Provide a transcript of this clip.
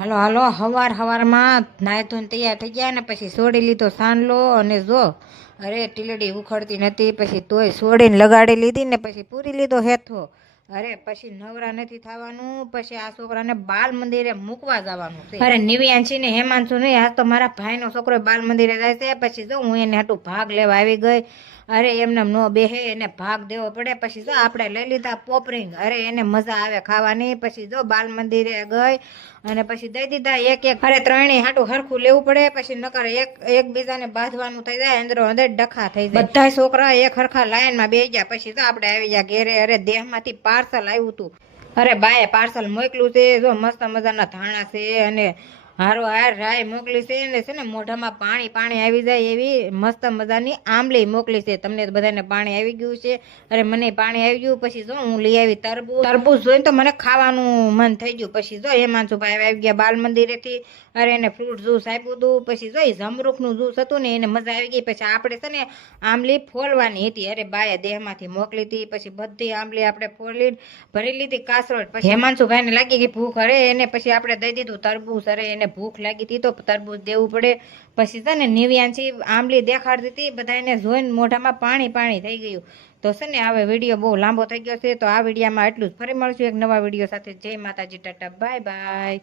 હાલો હાલો હવારમાં નાહી ધોઈને તૈયાર થઈ ગયા ને પછી સોડી લીધો સાનલો અને જો અરે ટીલડી ઉખડતી નથી પછી તોય સોડીને લગાડી લીધી ને પછી પૂરી લીધો હેથો. અરે પછી નવરા નથી થવાનું, પછી આ છોકરાને બાલ મંદિરે મૂકવા જવાનું છે. અરે નિવ્યાંશી ને હેમાંશુ નહીં, આ તો મારા ભાઈનો છોકરો બાલ મંદિરે જાય છે. પછી જો હું એને હાટું ભાગ લેવા આવી ગઈ. અરે એમને નો બેહે, એને ભાગ દેવો પડે. પછી જો આપણે લઈ લીધા પોપરિંગ. અરે એને મજા આવે ખાવાની. પછી જો બાલ મંદિરે ગઈ અને પછી દઈ દીધા એક એક. અરે ત્રણેય હાટું હરખું લેવું પડે, પછી નકર એકબીજાને બાંધવાનું થઈ જાય, અંદરો અંદર ડખા થઈ જાય. બધા છોકરા એક હરખા લાઈનમાં બેસી ગયા. પછી તો આપણે આવી ગયા ઘેરે. અરે દેહમાંથી પાર્સલ આવ્યું હતું. અરે બાએ પાર્સલ મોકલ્યું છે. જો મસ્ત મજાના ધાણા છે અને હારો હાર રાય મોકલી છે ને મોઢામાં પાણી આવી જાય એવી મસ્ત મજાની આંબલી મોકલી છે. તમને બધાને પાણી આવી ગયું છે. અરે મને પાણી આવી ગયું. પછી જો હું લઈ આવી તરબૂચ જોઈને તો મને ખાવાનું મન થઈ ગયું. પછી જો હેમાંશુભાઈ આવી ગયા બાલ મંદિરેથી. અરે એને ફ્રૂટ જ્યુસ આપ્યું હતું. પછી જો જમરૂખનું જ્યુસ હતું ને એને મજા આવી ગઈ. પછી આપણે છે ને આંબલી ફોલવાની હતી. અરે બાએ દેહમાંથી મોકલી હતી. પછી બધી આંબલી આપણે ફોલી ભરી લીધી કાસરોટ. પછી હેમાંશુભાઈને લાગી ગઈ ભૂખ. અરે એને પછી આપણે દઈ દીધું તરબૂચ. અરે એને ભૂખ લાગી હતી તો તરબૂચ દેવું પડે. પછી છે ને નિવ્યાંશી આંબલી દેખાડતી હતી. બધા એને જોઈને મોઢામાં પાણી થઈ ગયું. તો છે ને હવે વિડીયો બહુ લાંબો થઈ ગયો છે. તો આ વિડીયોમાં એટલું જ. ફરી મળશું એક નવા વિડીયો સાથે. જય માતાજી, ટાટા, બાય બાય.